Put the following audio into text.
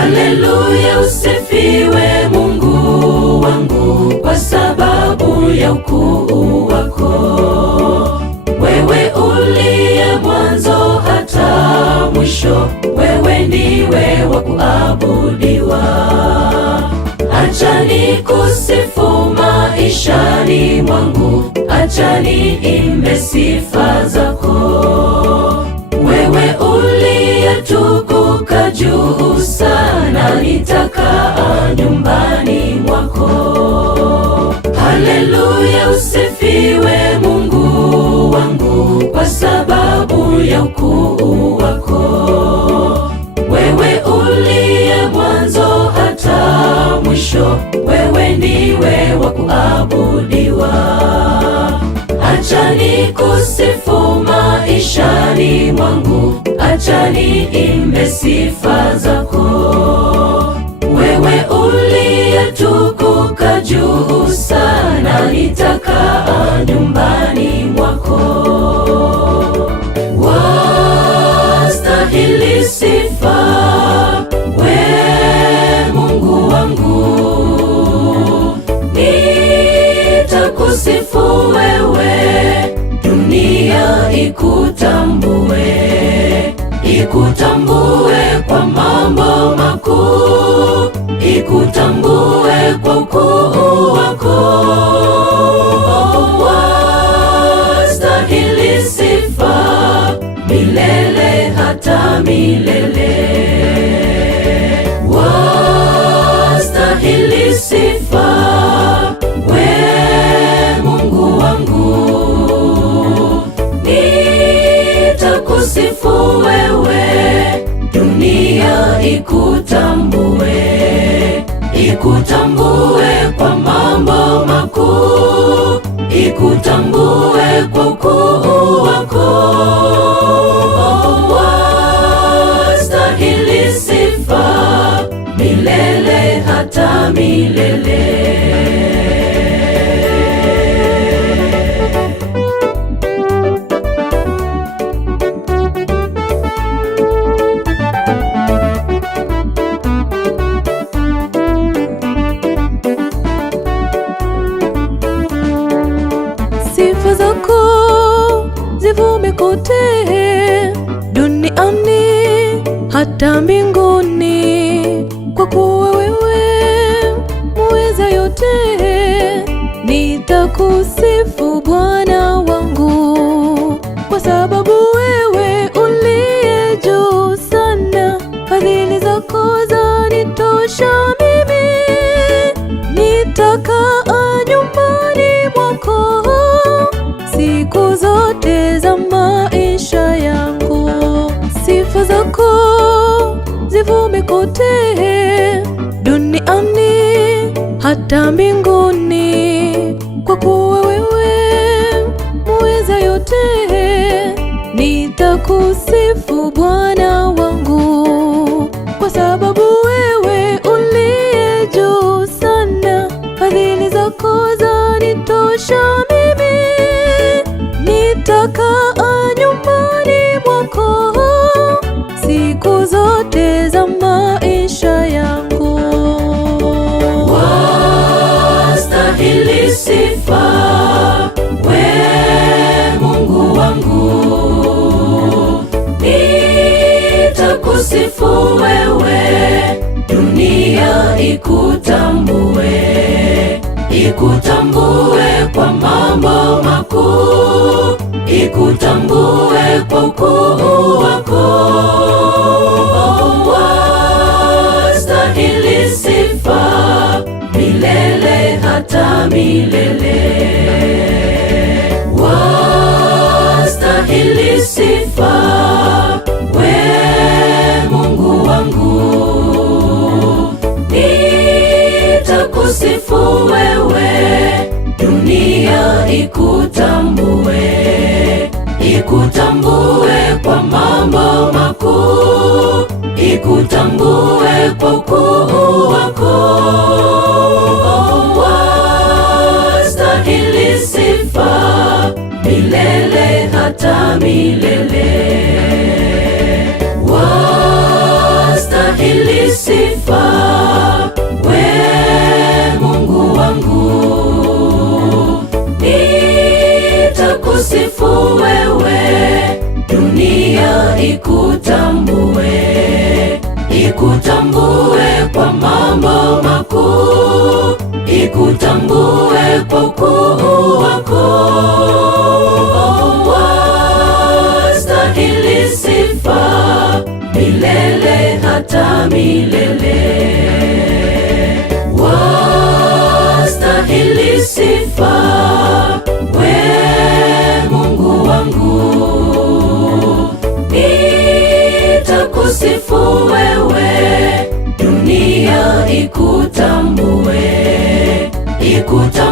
Haleluya, usifiwe Mungu wangu, kwa sababu ya ukuu wako. Wewe uliye mwanzo hata mwisho, wewe ndiwe wa kuabudiwa. Acha nikusifu maishani mwangu, acha niimbe sifa zako. Wewe uliyetukuka juu sana, nitakaa nyumbani mwako. Haleluya, usifiwe Mungu wangu, kwa sababu ya ukuu wako. Wewe uliye mwanzo hata mwisho, wewe ndiwe wa kuabudiwa. Acha nikusifu maishani mwangu, acha niimbe sifa zako. Wewe uliyetukuka juu sana, nitakaa nyumbani mwako. Wastahili sifa, we Mungu wangu, nitakusifu wewe, dunia ikutambue, ikutambue kwa mambo makuu, ikutambue kwa ukuu wako. Wastahili sifa milele hata milele. Wastahili sifa, we Mungu wangu, nitakusifu wewe, dunia ikutambue, ikutambue kwa mambo makuu, ikutambue kwa ukuu wako. Wastahili sifa milele hata milele. Sifa zako zivume kote duniani hata mbinguni, kwa kuwa wewe muweza yote. Nitakusifu Bwana wangu, kwa sababu wewe uliye juu sana, fadhili zako zanitosha mimi. Nitakaa nyumbani mwako siku zote za maisha yangu. Sifa zako zivume kote duniani hata mbinguni, kwa kuwa wewe muweza yote. Nitakusifu Bwana wangu, kwa sababu wewe uliye juu sana, fadhili zako zanitosha mimi. Nitakaa nyumbani mwako siku zote za maisha yangu. Wastahili sifa, we Mungu wangu, nitakusifu wewe, dunia ikutambue, ikutambue kwa mambo makuu, ikutambue kwa ukuu wako. Wastahili sifa milele hata milele. Wastahili sifa, we Mungu wangu, nitakusifu wewe, dunia ikutambue, ikutambue kwa mambo makuu, ikutambue kwa ukuu wako. Wastahili sifa milele hata milele. Wastahili sifa ikutambue kwa mambo makuu, ikutambue kwa ukuu wako. Wastahili sifa milele hata milele, wastahili sifa we Mungu wangu. Nitakusifu wewe, dunia ikutambue, ikutambue